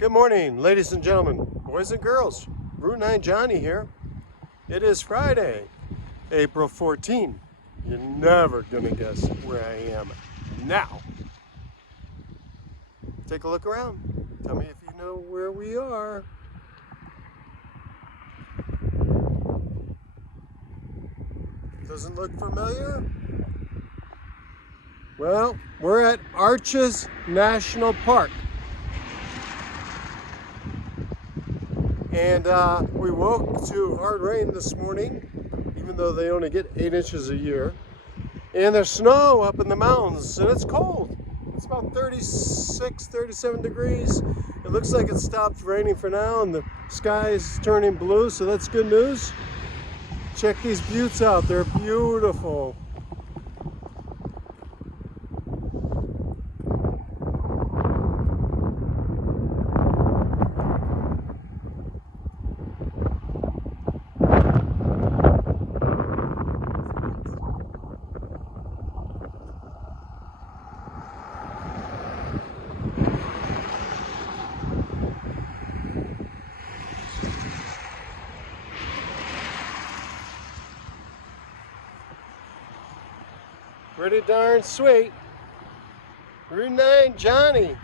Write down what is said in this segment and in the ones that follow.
Good morning, ladies and gentlemen, boys and girls. Route 9 Johnny here. It is Friday, April 14. You're never gonna guess where I am now. Take a look around. Tell me if you know where we are. Doesn't look familiar? Well, we're at Arches National Park. And we woke to hard rain this morning, even though they only get 8 inches a year. And there's snow up in the mountains, and it's cold. It's about 36, 37 degrees. It looks like it stopped raining for now, and the sky is turning blue, so that's good news. Check these buttes out, they're beautiful. Pretty darn sweet. Route 9 Johnny.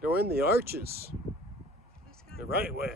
Doing the arches the right way.